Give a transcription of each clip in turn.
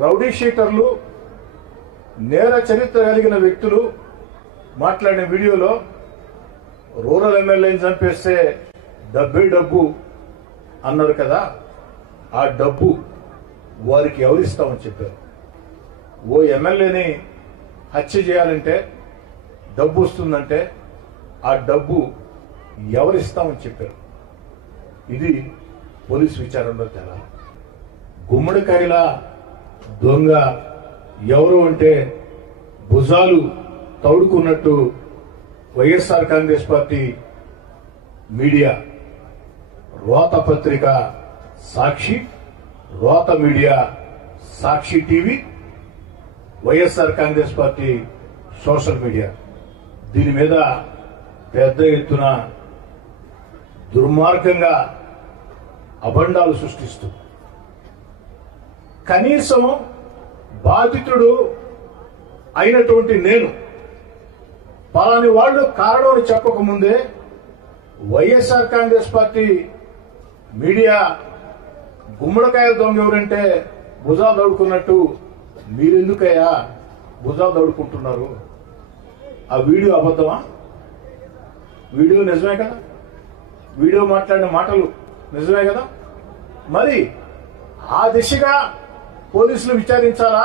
Rowdy షీటర్లు నేర చరిత్ర కలిగిన వ్యక్తులు మాట్లాడిన వీడియోలో రూరల్ ఎమ్మెల్యేని చంపేస్తే డబ్బే డబ్బు అన్నారు కదా ఆ డబ్బు వారికి ఎవరిస్తామని చెప్పారు. ఓ ఎమ్మెల్యేని హత్య చేయాలంటే డబ్బు వస్తుందంటే ఆ డబ్బు ఎవరిస్తామని చెప్పారు. ఇది పోలీస్ విచారణలో తేలా గుమ్మడికాయల దొంగ ఎవరు అంటే భుజాలు తౌడుకున్నట్టు వైఎస్ఆర్ కాంగ్రెస్ పార్టీ మీడియా. రోత పత్రిక సాక్షి రోత media Sakshi TV YSR Congress party social media. దీని మీద పెద్ద ఎత్తున దుర్మార్గంగా అబండాలు సృష్టిస్తుంది కనీసం బాధితుడు అయినటువంటి నేను పలాని వాళ్ళు కారణం అని చెప్పకముందే వైఎస్ఆర్ కాంగ్రెస్ పార్టీ మీడియా గుమ్మడికాయల దొంగ ఎవరంటే భుజాలు దౌడుకున్నట్టు మీరెందుకయ్యా భుజాలు దౌడుకుంటున్నారు ఆ వీడియో అబద్ధమా? వీడియో నిజమే కదా? వీడియో మాట్లాడిన మాటలు నిజమే కదా? మరి ఆ దిశగా పోలీసులు విచారించాలా?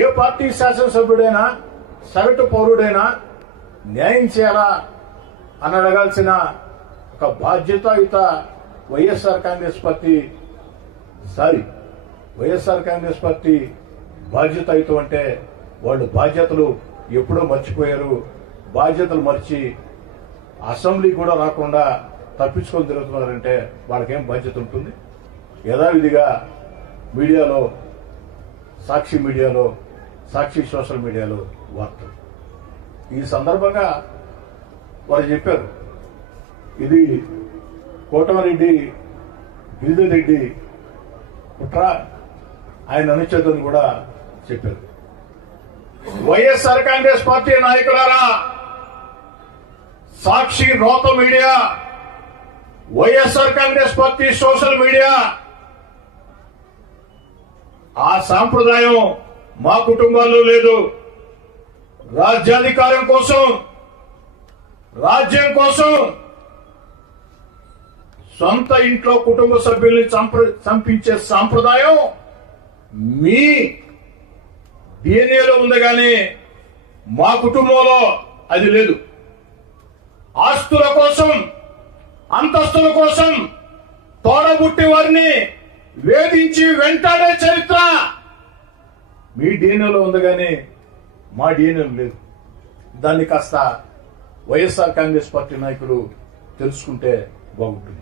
ఏ పార్టీ శాసనసభ్యుడైనా సగటు పౌరుడైనా న్యాయం చేయాలా అని అడగాల్సిన ఒక బాధ్యతాయుత YSR Congress party sorry YSR Congress party బాధ్యతాయుతం అంటే వాళ్ళు బాధ్యతలు ఎప్పుడో మర్చిపోయారు. బాధ్యతలు మర్చి అసెంబ్లీ కూడా రాకుండా తప్పించుకొని తిరుగుతున్నారంటే వాళ్ళకేం బాధ్యత ఉంటుంది? యథావిధిగా మీడియాలో సాక్షి మీడియాలో సాక్షి సోషల్ మీడియాలో వార్తలు. ఈ సందర్భంగా వారు చెప్పారు ఇది కోటమరెడ్డి గిరిధర్ రెడ్డి కుట్ర ఆయన అనుచేతని కూడా చెప్పారు. వైఎస్ఆర్ కాంగ్రెస్ పార్టీ నాయకులారా సాక్షి రోత media YSR Congress party social media ఆ సాంప్రదాయం మా కుటుంబాల్లో లేదు. రాజ్యాధికారం కోసం రాజ్యం కోసం సొంత ఇంట్లో కుటుంబ సభ్యుల్ని చంప- చంపించే సాంప్రదాయం మీ డిఎన్ఏలో ఉంది కానీ మా కుటుంబంలో అది లేదు. ఆస్తుల కోసం అంతస్తుల కోసం తోడబుట్టి వారిని వేధించి వెంటాడే చరిత్ర. మీ డిఎన్ఏలో ఉంది కానీ మా డిఎన్ఏ లేదు. దాన్ని కాస్త వైఎస్ఆర్ కాంగ్రెస్ పార్టీ నాయకులు తెలుసుకుంటే బాగుంటుంది.